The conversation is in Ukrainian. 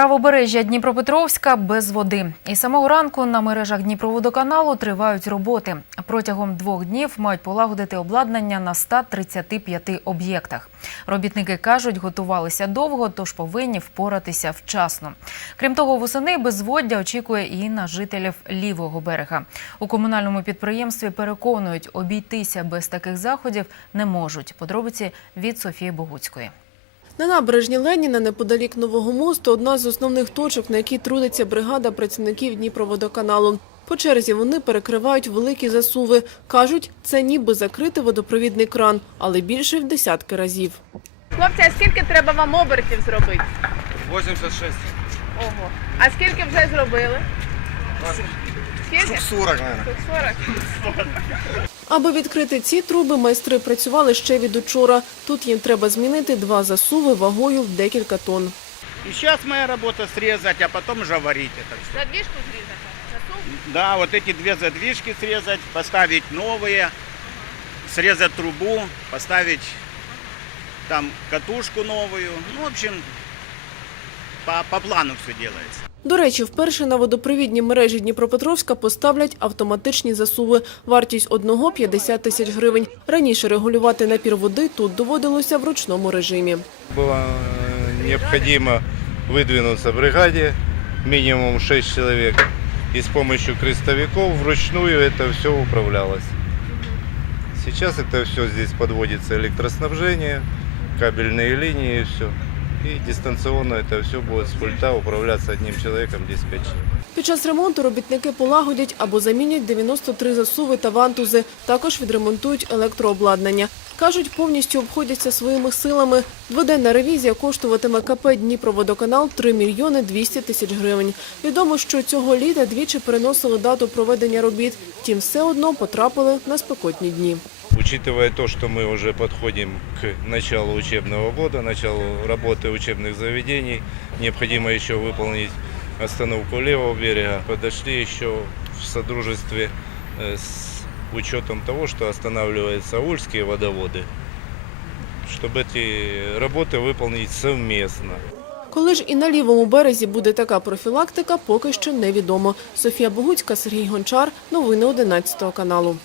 Правобережжя Дніпропетровська без води. І самого ранку на мережах Дніпроводоканалу тривають роботи. Протягом двох днів мають полагодити обладнання на 135 об'єктах. Робітники кажуть, готувалися довго, тож повинні впоратися вчасно. Крім того, восени безводдя очікує і на жителів лівого берега. У комунальному підприємстві переконують, обійтися без таких заходів не можуть. Подробиці від Софії Богуцької. На набережні Леніна, неподалік Нового мосту, одна з основних точок, на якій трудиться бригада працівників Дніпроводоканалу. По черзі вони перекривають великі засуви. Кажуть, це ніби закрити водопровідний кран, але більше в десятки разів. Хлопці, а скільки треба вам обертів зробити? 86. Ого. А скільки вже зробили? Скільки? 40, наверное. Тут 40. Аби відкрити ці труби, майстри працювали ще від учора. Тут їм треба змінити два засуви вагою в декілька тонн. И сейчас моя работа срезать, а потом уже варить это все. Задвіжку зрізати? Засув? Да, вот эти две задвижки срезать, поставить новые, срезать трубу, поставить там катушку новую. Ну, в общем, по, по плану все делается. До речі, вперше на водопровідній мережі Дніпропетровська поставлять автоматичні засуви. Вартість одного – 50 тисяч гривень. Раніше регулювати напір води тут доводилося в ручному режимі. Было э, необходимо выдвинуться бригаде, минимум 6 человек, и с помощью крестовиков вручную это все управлялось. Сейчас это все здесь подводится электроснабжение, кабельные линии и все. И дистанционно это все будет с пульта управляться одним человеком диспетчером. Під час ремонту робітники полагодять або замінять 93 засуви та вантузи. Також відремонтують електрообладнання. Кажуть, повністю обходяться своїми силами. Дводенна ревізія коштуватиме КП «Дніпроводоканал» 3 мільйони 200 тисяч гривень. Відомо, що цього літа двічі переносили дату проведення робіт. Втім, все одно потрапили на спекотні дні. Учитывая то, что мы уже подходим к началу учебного года, началу работы учебных заведений, необходимо еще выполнить остановку левого берега. Подошли еще в содружестве э, с учетом того, что останавливаются ульские водоводы, чтобы эти работы выполнить совместно. Коли ж і на лівому березі буде така профілактика, поки що невідомо. Софія Богуцька, Сергій Гончар. Новини 11 каналу.